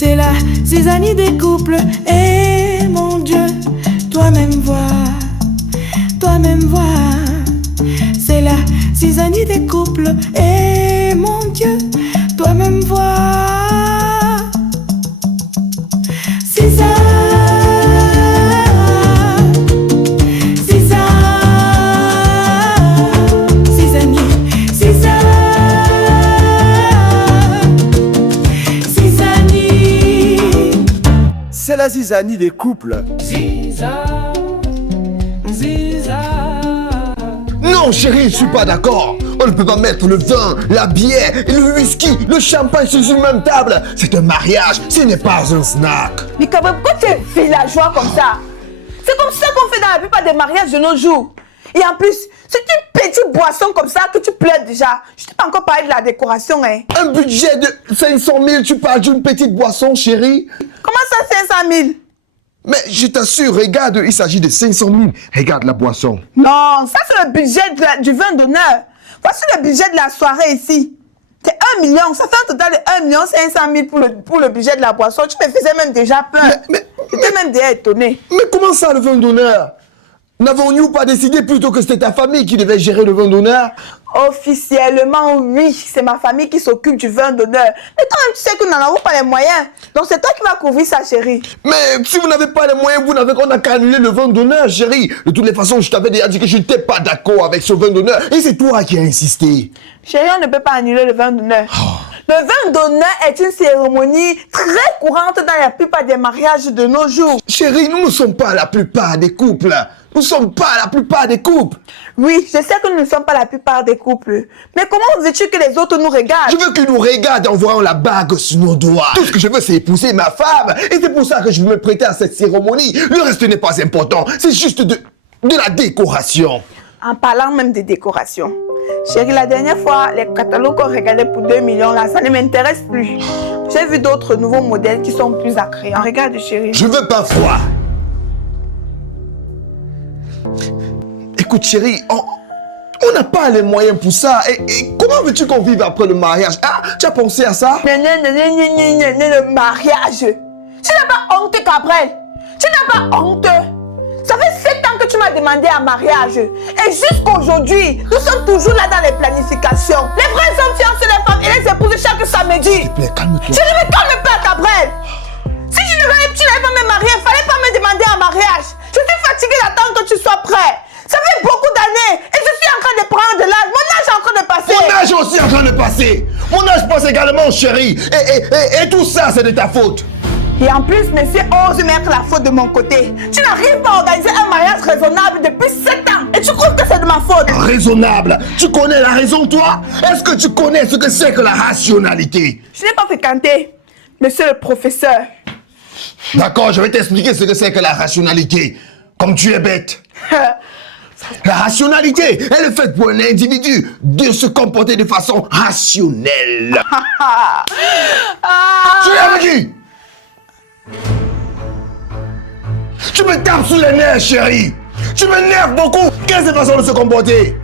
C'est la zizanie des couples. Et mon Dieu, toi-même vois, toi-même vois. C'est la zizanie des couples. Et mon Dieu, toi-même vois. Ziza, Ziza, zizanie, Ziza, zizanie. C'est la zizanie des couples. Ziza, Ziza. Non chérie, je suis pas d'accord. On ne peut pas mettre le vin, la bière et le whisky, le champagne sur une même table. C'est un mariage, ce n'est pas un snack. Mais quand même, pourquoi tu es villageois comme ça? C'est comme ça qu'on fait dans la plupart des mariages de nos jours. Et en plus, c'est une petite boisson comme ça que tu pleures déjà. Je t'ai pas encore parlé de la décoration, hein. Un budget de 500 000, tu parles d'une petite boisson, chérie? Comment ça, 500 000? Mais je t'assure, regarde, il s'agit de 500 000. Regarde la boisson. Non, ça c'est le budget du vin d'honneur. Voici le budget de la soirée ici. C'est 1 million, ça fait un total de 1 500 000 pour le budget de la boisson. Tu me faisais même déjà peur. J'étais même déjà étonné. Mais comment ça, le vin d'honneur? N'avons-nous pas décidé plutôt que c'était ta famille qui devait gérer le vin d'honneur? Officiellement, oui, c'est ma famille qui s'occupe du vin d'honneur. Mais toi-même, tu sais que nous n'en avons pas les moyens. Donc c'est toi qui vas couvrir ça, chérie. Mais si vous n'avez pas les moyens, vous n'avez qu'on a qu'à annuler le vin d'honneur, chérie. De toutes les façons, je t'avais déjà dit que je n'étais pas d'accord avec ce vin d'honneur. Et c'est toi qui as insisté. Chérie, on ne peut pas annuler le vin d'honneur. Le vin d'honneur est une cérémonie très courante dans la plupart des mariages de nos jours. Chérie, nous ne sommes pas la plupart des couples. Nous ne sommes pas la plupart des couples. Oui, je sais que nous ne sommes pas la plupart des couples. Mais comment veux-tu que les autres nous regardent? Je veux qu'ils nous regardent en voyant la bague sur nos doigts. Tout ce que je veux, c'est épouser ma femme. Et c'est pour ça que je veux me prêter à cette cérémonie. Le reste n'est pas important. C'est juste de la décoration. En parlant même de décoration. Chérie, la dernière fois, les catalogues qu'on regardait pour 2 millions, là, ça ne m'intéresse plus. J'ai vu d'autres nouveaux modèles qui sont plus attrayants. Regarde, chérie. Je veux pas voir. Écoute, chérie, on n'a pas les moyens pour ça. Et comment veux-tu qu'on vive après le mariage? Ah, tu as pensé à ça? Le mariage. Tu n'as pas honte, Gabriel? Tu n'as pas honte? Ça fait 7 ans que tu m'as demandé un mariage. Et jusqu'aujourd'hui, nous sommes toujours là dans les planifications. Les vrais hommes fiancent les femmes et les épousent chaque samedi. S'il te plaît, calme-toi. Je ne me calme pas, Gabriel. Si tu n'avais pas me marier, il ne fallait pas me demander un mariage. Je suis fatiguée d'attendre que tu sois prêt. Ça fait beaucoup d'années et je suis en train de prendre de l'âge. Mon âge est en train de passer. Mon âge est aussi en train de passer. Mon âge passe également, chérie. Et tout ça, c'est de ta faute. Et en plus, monsieur ose mettre la faute de mon côté. Tu n'arrives pas à organiser un mariage raisonnable depuis 7 ans. Et tu trouves que c'est de ma faute? Raisonnable? Tu connais la raison, toi? Est-ce que tu connais ce que c'est que la rationalité? Je n'ai pas fréquenté, monsieur le professeur. D'accord, je vais t'expliquer ce que c'est que la rationalité. Comme tu es bête. La rationalité, elle est faite pour un individu de se comporter de façon rationnelle. Tu l'avais dit? Tu me tapes sous les nerfs, chérie. Tu m'énerves beaucoup. Quelle est cette façon de se comporter?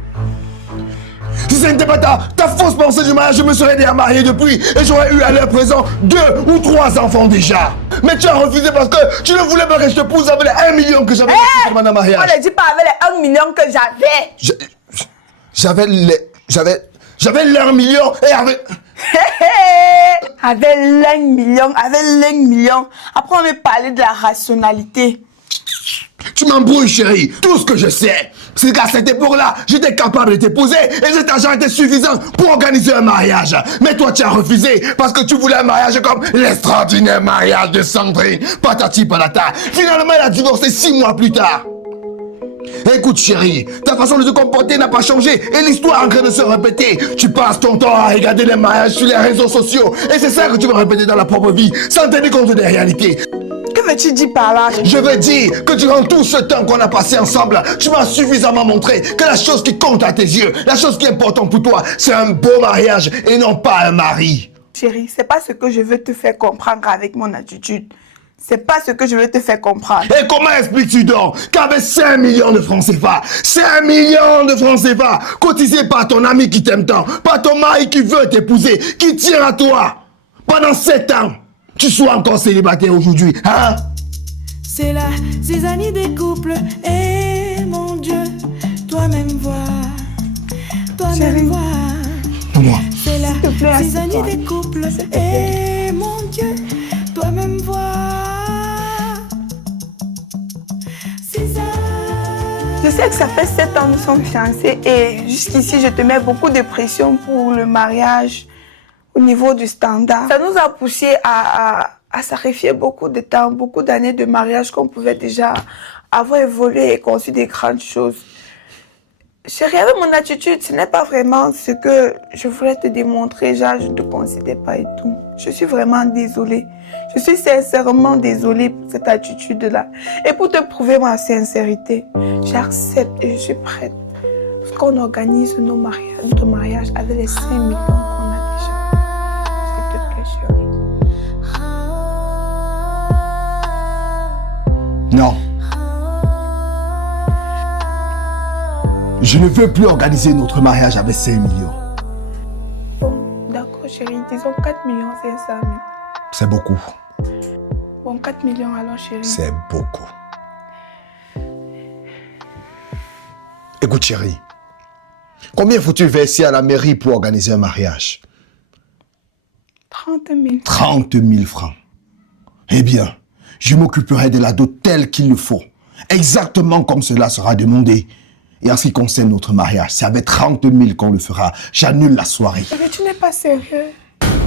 Si ce n'était pas ta fausse pensée du mariage, je me serais déjà marié depuis et j'aurais eu à l'heure présent 2 ou 3 enfants déjà. Mais tu as refusé parce que tu ne voulais pas que je te pousse avec les 1 million que j'avais pour mon mariage. On ne dit pas avec les 1 million que j'avais. J'avais l'un million et avec... Avec l'un million. Après, on va parler de la rationalité. Tu m'embrouilles, chérie. Tout ce que je sais, c'est qu'à cette époque-là, j'étais capable de t'épouser et cet argent était suffisant pour organiser un mariage. Mais toi, tu as refusé parce que tu voulais un mariage comme l'extraordinaire mariage de Sandrine. Patati patata. Finalement, elle a divorcé 6 mois plus tard. Écoute, chérie, ta façon de te comporter n'a pas changé et l'histoire est en train de se répéter. Tu passes ton temps à regarder les mariages sur les réseaux sociaux et c'est ça que tu vas répéter dans la propre vie sans tenir compte des réalités. Que veux-tu dire par là? Je veux dire que durant tout ce temps qu'on a passé ensemble, tu m'as suffisamment montré que la chose qui compte à tes yeux, la chose qui est importante pour toi, c'est un beau mariage et non pas un mari. Chérie, c'est pas ce que je veux te faire comprendre avec mon attitude. C'est pas ce que je veux te faire comprendre. Et comment expliques-tu donc qu'avec 5 millions de francs CFA, 5 millions de francs CFA, cotisés par ton ami qui t'aime tant, par ton mari qui veut t'épouser, qui tient à toi, pendant 7 ans, tu sois encore célibataire aujourd'hui, hein? C'est la zizanie des couples. Et mon Dieu, toi-même vois. Toi-même vois. Moi. C'est la te plaît, zizanie assieds-toi. des couples. S'il te plaît. Et mon Dieu, toi-même vois. Je sais que ça fait 7 ans que nous sommes fiancés et jusqu'ici, je te mets beaucoup de pression pour le mariage au niveau du standard. Ça nous a poussé à sacrifier beaucoup de temps, beaucoup d'années de mariage qu'on pouvait déjà avoir évolué et conçu des grandes choses. Chérie, avec mon attitude, ce n'est pas vraiment ce que je voulais te démontrer. Genre, je ne te considère pas et tout. Je suis vraiment désolée. Je suis sincèrement désolée pour cette attitude-là. Et pour te prouver ma sincérité, j'accepte et je suis prête. Parce qu'on organise notre mariage avec les 5 millions qu'on a déjà. S'il te plaît, chérie. Non. Je ne veux plus organiser notre mariage avec 5 millions. Bon, d'accord, chérie. Disons 4 millions 500 000. C'est beaucoup. Bon, 4 millions alors, chérie. C'est beaucoup. Écoute, chérie. Combien faut-il verser à la mairie pour organiser un mariage? 30 000. 30 000 francs. Eh bien, je m'occuperai de la dot telle qu'il le faut. Exactement comme cela sera demandé. Et en ce qui concerne notre mariage, c'est avec 30 000 qu'on le fera. J'annule la soirée. Mais tu n'es pas sérieux.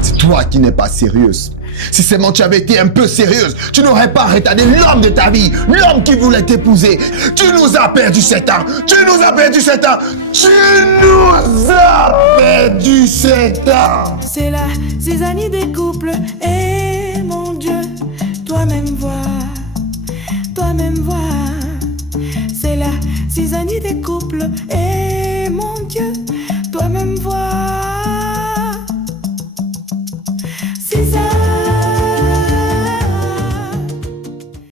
C'est toi qui n'es pas sérieuse. Si seulement tu avais été un peu sérieuse, tu n'aurais pas retardé l'homme de ta vie, l'homme qui voulait t'épouser. Tu nous as perdu 7 ans. Tu nous as perdu 7 ans. Tu nous as perdu 7 ans. C'est la zizanie des couples. Et mon Dieu, toi-même vois. Toi-même vois. C'est la zizanie des couples. Et mon Dieu, toi-même vois.